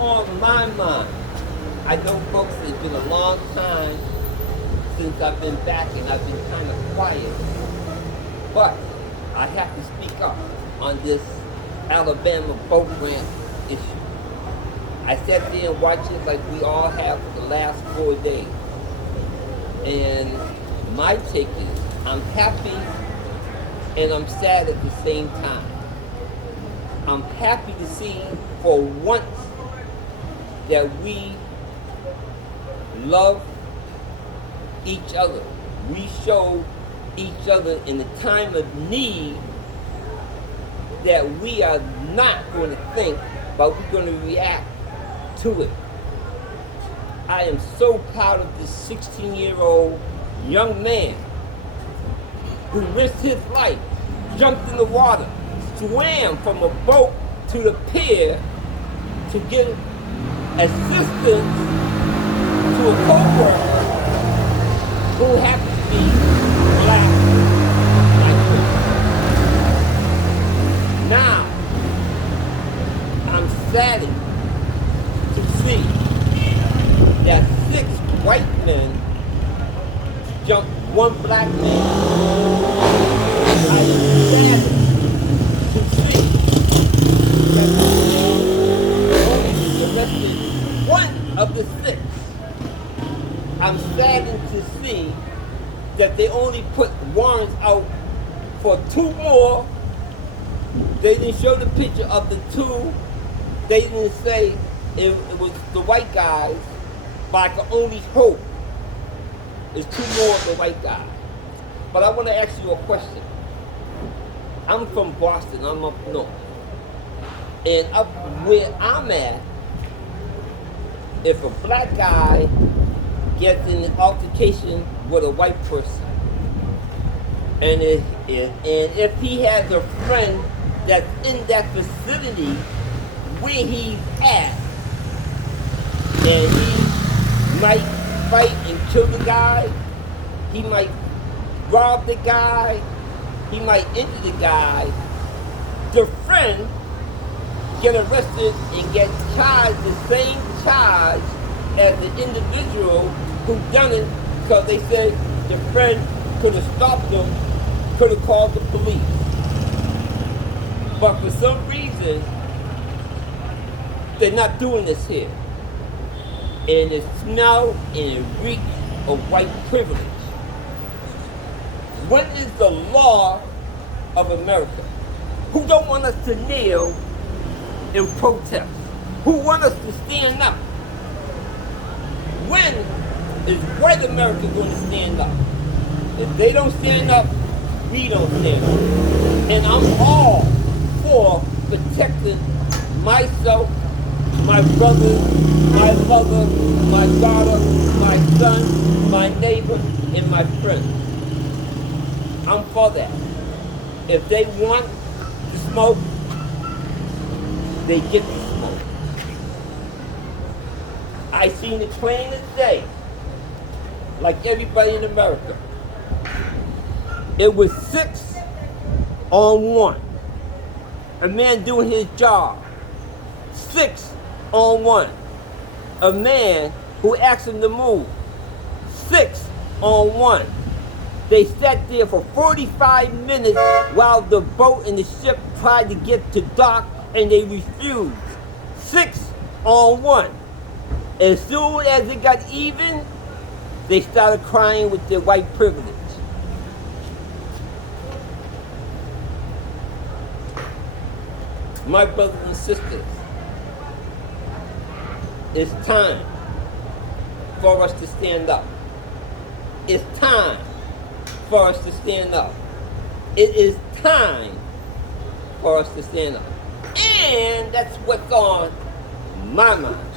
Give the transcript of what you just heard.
on my mind? I know, folks, it's been a long time since I've been back and I've been kind of quiet, but I have to speak up on this Alabama boat ramp issue. I sat there and watched it like we all have for the last 4 days. And my take is, I'm happy and I'm sad at the same time. I'm happy to see for once that we love each other. We show each other in the time of need that we are not going to think, but we're going to react to it. I am so proud of this 16-year-old young man who risked his life, jumped in the water, swam from a boat to the pier to get assistance to a co-worker who happened to be black like him. Now, I'm saddened to see that 6 white men jumped 1 black man. I'm saddened to see that only arrested 1 of the 6. I'm saddened to see that they only put warrants out for 2 more. They didn't show the picture of the 2. They didn't say it was the white guys, but I can only hope it's 2 more of the white guys. But I want to ask you a question. I'm from Boston, I'm up north. And up where I'm at, if a black guy gets in an altercation with a white person, and if he has a friend that's in that vicinity where he's at, and he might fight and kill the guy, he might rob the guy, he might injure the guy, the friend get arrested and get charged the same charge as the individual who done it, because they said the friend could have stopped them, could have called the police. But for some reason, they're not doing this here. And it smells and it reeks of white privilege. When is the law of America? Who don't want us to kneel in protest? Who want us to stand up? When is white America going to stand up? If they don't stand up, we don't stand up. And I'm all for protecting myself, my brother, my mother, my daughter, my son, my neighbor, and my friend. I'm for that. If they want to smoke, they get to smoke. I seen it plain as day, like everybody in America. It was 6 on 1. A man doing his job. 6 on 1. A man who asked him to move. 6 on 1. They sat there for 45 minutes while the boat and the ship tried to get to dock, and they refused. 6 on 1. As soon as it got even, they started crying with their white privilege. My brothers and sisters, it's time for us to stand up. It's time for us to stand up. It is time for us to stand up. And that's what's on my mind.